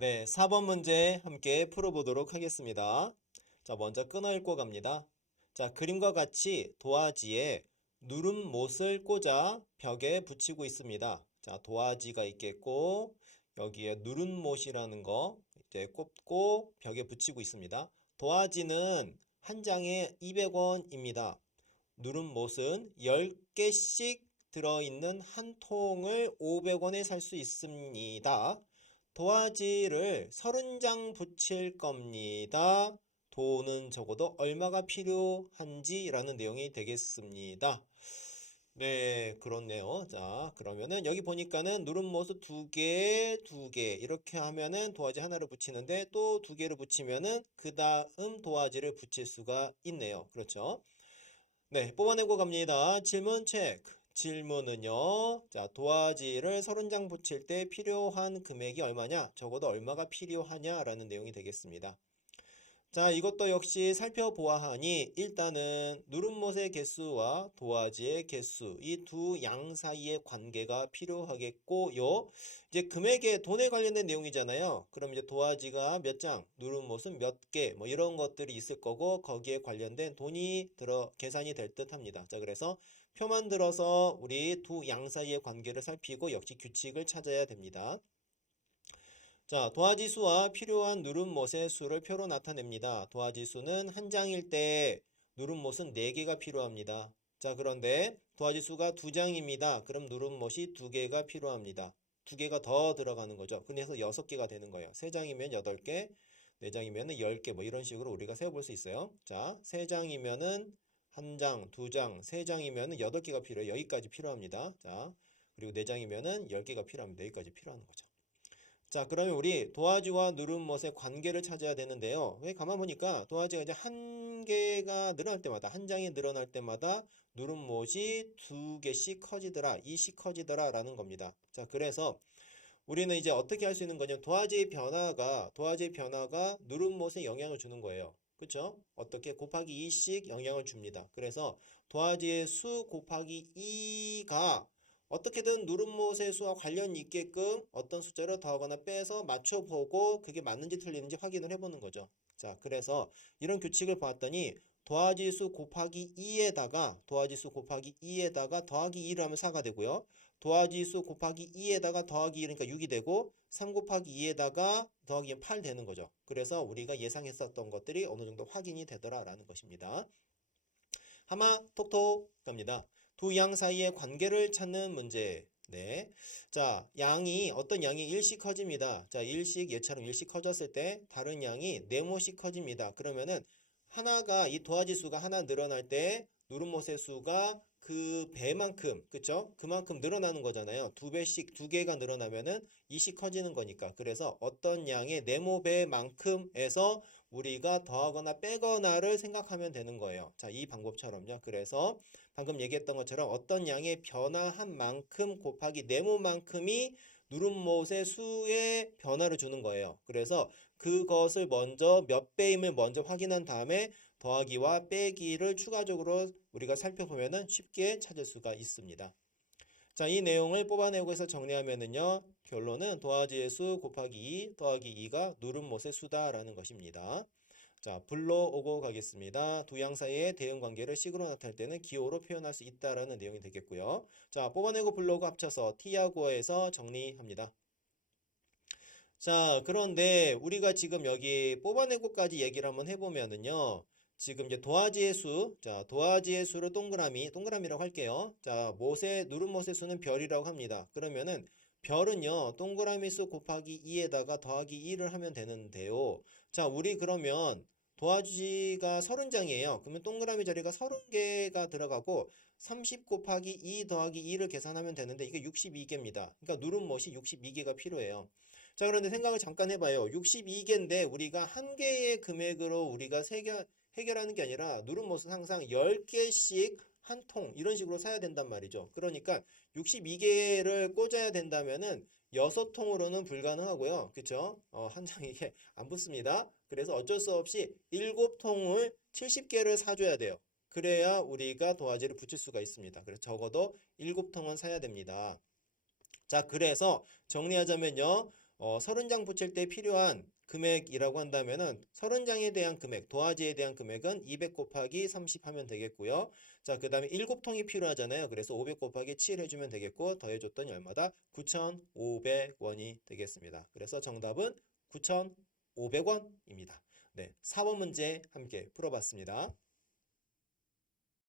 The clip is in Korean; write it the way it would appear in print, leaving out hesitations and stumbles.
네, 4번 문제 함께 풀어보도록 하겠습니다. 자, 먼저 끊어 읽고 갑니다. 자, 그림과 같이 도화지에 누름못을 꽂아 벽에 붙이고 있습니다. 자, 도화지가 있겠고, 여기에 누름못이라는 거 이제 꽂고 벽에 붙이고 있습니다. 도화지는 한 장에 200원입니다. 누름못은 10개씩 들어있는 한 통을 500원에 살 수 있습니다. 도화지를 30장 붙일 겁니다. 돈은 적어도 얼마가 필요한지 라는 내용이 되겠습니다. 네, 그렇네요. 자, 그러면은 여기 보니까는 누름못을 두 개, 두 개 이렇게 하면은 도화지 하나를 붙이는데 또 두 개를 붙이면은 그 다음 도화지를 붙일 수가 있네요. 그렇죠? 네, 뽑아내고 갑니다. 질문 체크. 질문은요. 자, 도화지를 30장 붙일 때 필요한 금액이 얼마냐? 적어도 얼마가 필요하냐라는 내용이 되겠습니다. 자, 이것도 역시 살펴보아하니 일단은 누름못의 개수와 도화지의 개수 이 두 양 사이의 관계가 필요하겠고요. 이제 금액에 돈에 관련된 내용이잖아요. 그럼 이제 도화지가 몇 장, 누름못은 몇 개, 뭐 이런 것들이 있을 거고 거기에 관련된 돈이 계산이 될 듯합니다. 자, 그래서 표만 들어서 우리 두 양 사이의 관계를 살피고 역시 규칙을 찾아야 됩니다. 자, 도화지수와 필요한 누름못의 수를 표로 나타냅니다. 도화지수는 한 장일 때 누름못은 4개가 필요합니다. 자, 그런데 도화지수가 2장입니다. 그럼 누름못이 2개가 필요합니다. 2개가 더 들어가는 거죠. 그래서 6개가 되는 거예요. 3장이면 8개, 4장이면 10개 뭐 이런 식으로 우리가 세어볼 수 있어요. 자, 3장이면은 1장, 2장, 3장이면은 8개가 필요해요. 여기까지 필요합니다. 자, 그리고 4장이면은 10개가 필요합니다. 여기까지 필요한 거죠. 자, 그러면 우리 도화지와 누름못의 관계를 찾아야 되는데요. 왜 가만 보니까 도화지가 이제 한 개가 늘어날 때마다, 한 장이 늘어날 때마다 누름못이 2개씩 커지더라, 2씩 커지더라 라는 겁니다. 자, 그래서 우리는 이제 어떻게 할 수 있는 거냐면 도화지의 변화가 누름못에 영향을 주는 거예요. 그쵸? 어떻게 곱하기 2씩 영향을 줍니다. 그래서 도화지의 수 곱하기 2가 어떻게든 누름못의 수와 관련 있게끔 어떤 숫자를 더하거나 빼서 맞춰보고 그게 맞는지 틀리는지 확인을 해보는 거죠. 자, 그래서 이런 규칙을 보았더니 도화지수 곱하기 2에다가 더하기 2를 하면 4가 되고요. 도화지수 곱하기 2에다가 더하기 2 그러니까 6이 되고 3 곱하기 2에다가 더하기 8 되는 거죠. 그래서 우리가 예상했었던 것들이 어느 정도 확인이 되더라라는 것입니다. 하마 톡톡 갑니다. 두 양 사이의 관계를 찾는 문제. 네. 자, 어떤 양이 일씩 커집니다. 자, 얘처럼 일씩 커졌을 때 다른 양이 네모씩 커집니다. 그러면은 이 도화지수가 하나 늘어날 때 누름못의 수가 그 배만큼, 그쵸? 그만큼 늘어나는 거잖아요. 2배씩, 2개가 늘어나면은 2씩 커지는 거니까. 그래서 어떤 양의 네모배만큼에서 우리가 더하거나 빼거나를 생각하면 되는 거예요. 자, 이 방법처럼요. 그래서 방금 얘기했던 것처럼 어떤 양의 변화한 만큼 곱하기 네모만큼이 누름못의 수의 변화를 주는 거예요. 그래서 그것을 먼저 몇 배임을 먼저 확인한 다음에 더하기와 빼기를 추가적으로 우리가 살펴보면은 쉽게 찾을 수가 있습니다. 자, 이 내용을 뽑아내고 해서 정리하면은요. 결론은 도화지의 수 곱하기 2 더하기 2가 누름못의 수다라는 것입니다. 자, 불러오고 가겠습니다. 두 양 사이의 대응 관계를 식으로 나타낼 때는 기호로 표현할 수 있다라는 내용이 되겠고요. 자, 뽑아내고 불러오고 합쳐서 T하고에서 정리합니다. 자, 그런데 우리가 지금 여기 뽑아내고까지 얘기를 한번 해보면은요. 지금 이제 도화지의 수, 자, 도화지의 수를 동그라미라고 할게요. 자, 누름못의 수는 별이라고 합니다. 그러면은 별은요, 동그라미 수 곱하기 2에다가 더하기 2를 하면 되는데요. 자, 우리 그러면 도화지가 30장이에요. 그러면 동그라미 자리가 30개가 들어가고 30 곱하기 2 더하기 2를 계산하면 되는데 이게 62개입니다. 그러니까 누름못이 62개가 필요해요. 자, 그런데 생각을 잠깐 해봐요. 62개인데 우리가 한 개의 금액으로 우리가 해결하는 게 아니라 누름못은 항상 10개씩 한 통 이런 식으로 사야 된단 말이죠. 그러니까 62개를 꽂아야 된다면은 6통으로는 불가능하고요. 그쵸? 한 장 이게 안 붙습니다. 그래서 어쩔 수 없이 7통을 70개를 사줘야 돼요. 그래야 우리가 도화지를 붙일 수가 있습니다. 그래서 적어도 7통은 사야 됩니다. 자, 그래서 정리하자면요. 30장 붙일 때 필요한 금액이라고 한다면은 30장에 대한 금액, 도화지에 대한 금액은 200 곱하기 30 하면 되겠고요. 자, 그 다음에 7통이 필요하잖아요. 그래서 500 곱하기 7 해주면 되겠고, 더해줬더니 얼마다? 9,500원이 되겠습니다. 그래서 정답은 9,500원입니다. 네, 4번 문제 함께 풀어봤습니다.